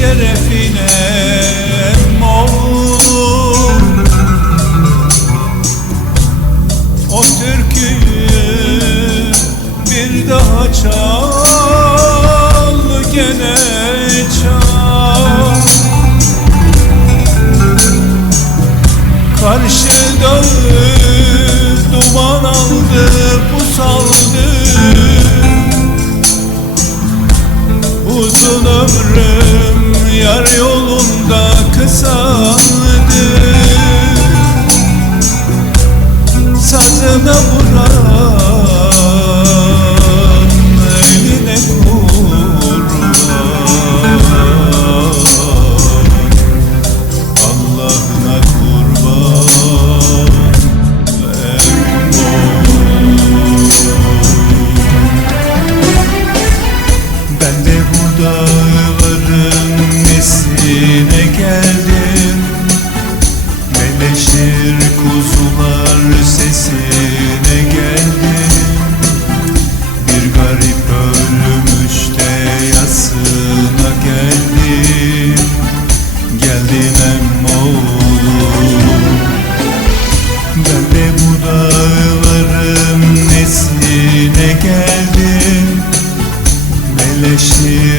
şerefine oğlum O türküyü bir daha çal gene çal. Karşı dağı duman aldı bu saldı. Uzun yar yolunda kısaldı Sazına vuran geldim. Meleşir kuzular sesine geldim. Bir garip ölmüş de yasına geldim. Geldim emmoğlu Ben de bu dağların nesine geldim. Meleşir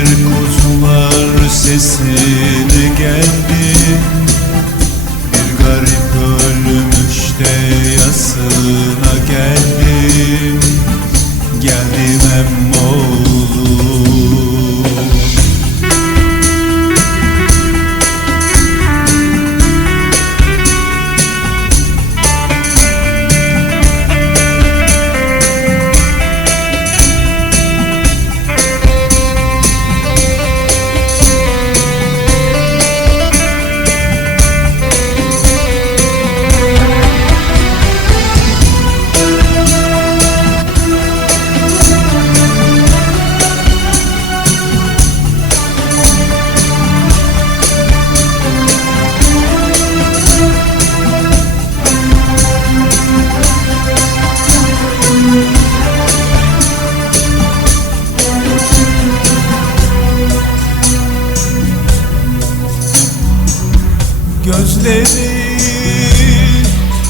Gözleri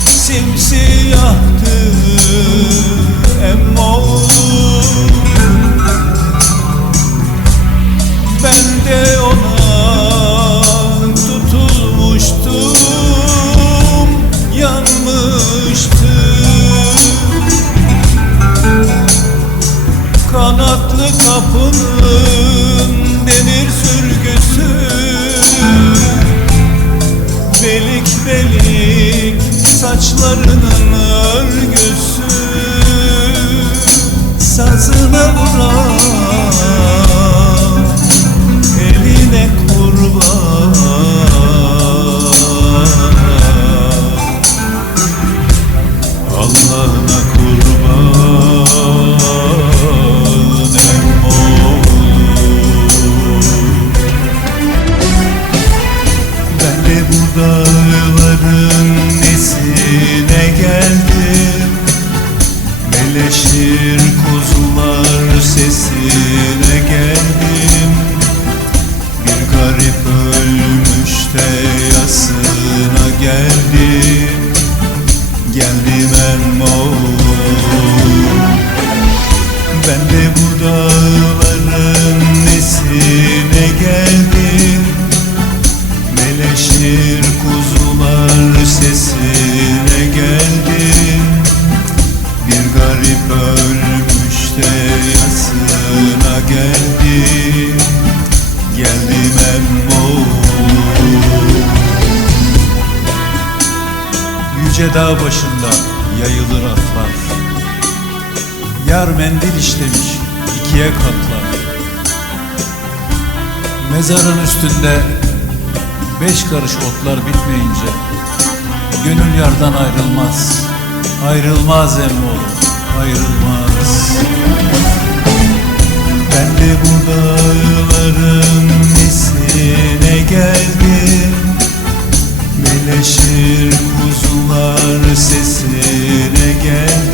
simsiyahtı emmoğlum bağrına Meleşir kuzular sesine geldim. Bir garip ölmüş de yasına geldim. Geldim emmoğlu Ben de bu dağların nesine geldim geldim Geldim emmoğlu Yüce dağ başında yayılır atlar. Yar mendil işlemiş ikiye katlar. Mezarın üstünde Beş karış otlar bitmeyince Gönül yardan ayrılmaz. Ayrılmaz emmoğlu Ayrılmaz Ben de bu dağların nesine geldim Meleşir kuzular sesine geldim